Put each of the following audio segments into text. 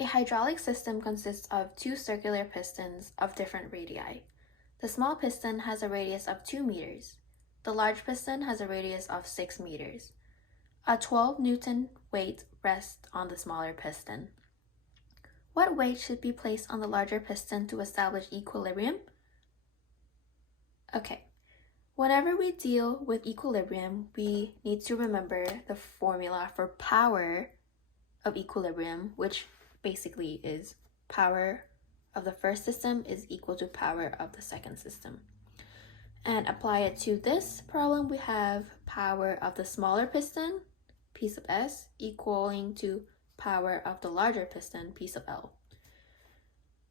A hydraulic system consists of two circular pistons of different radii. The small piston has a radius of 2 meters. The large piston has a radius of 6 meters. A 12 Newton weight rests on the smaller piston. What weight should be placed on the larger piston to establish equilibrium? Okay, whenever we deal with equilibrium, we need to remember the formula for power of equilibrium, which basically is power of the first system is equal to power of the second system. And apply it to this problem, we have power of the smaller piston, P sub S, equaling to power of the larger piston, P sub L.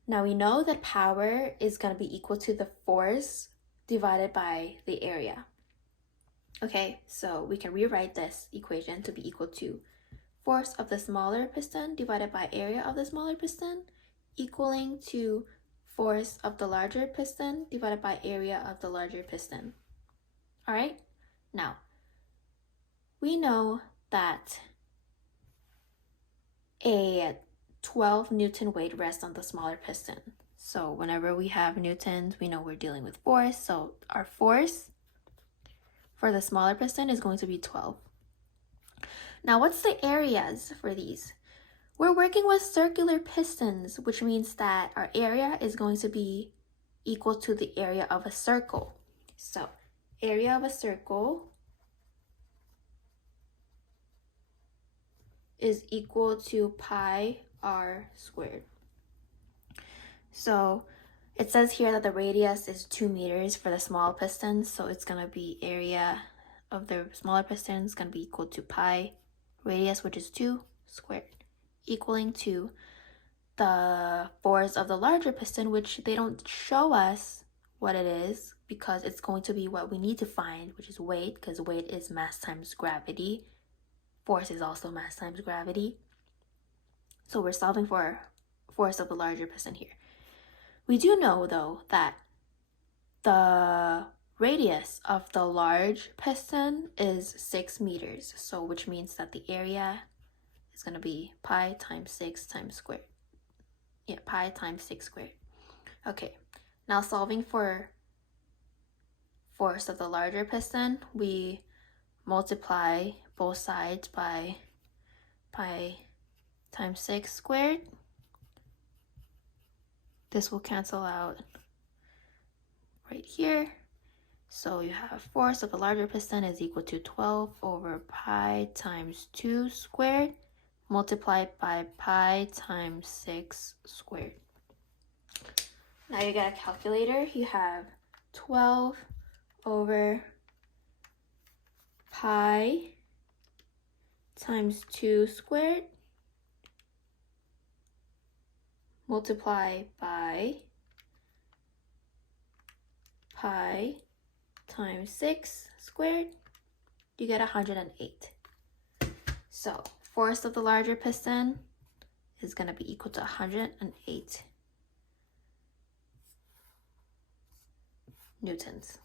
Now we know that power is going to be equal to the force divided by the area. Okay, so we can rewrite this equation to be equal to force of the smaller piston divided by area of the smaller piston equaling to force of the larger piston divided by area of the larger piston. All right, now we know that a 12 Newton weight rests on the smaller piston. So whenever we have newtons, we know we're dealing with force. So our force for the smaller piston is going to be 12. Now, what's the areas for these? We're working with circular pistons, which means that our area is going to be equal to the area of a circle. So, area of a circle is equal to pi r squared. So, it says here that the radius is 2 meters for the small pistons, so it's going to be area of the smaller piston is going to be equal to pi radius, which is 2 squared, equaling to the force of the larger piston, which they don't show us what it is because it's going to be what we need to find, which is weight, because weight is mass times gravity. Force is also mass times gravity. So we're solving for force of the larger piston here. We do know, though, that the radius of the large piston is 6 meters, so which means that the area is going to be pi times 6 times squared. Yeah, pi times 6 squared. Okay, now solving for force of the larger piston, we multiply both sides by pi times 6 squared. This will cancel out right here. So you have force of the larger piston is equal to 12 over pi times 2 squared multiplied by pi times 6 squared. Now you got a calculator. You have 12 over pi times 2 squared multiplied by pi times 6 squared, you get 108. So force of the larger piston is going to be equal to 108 newtons.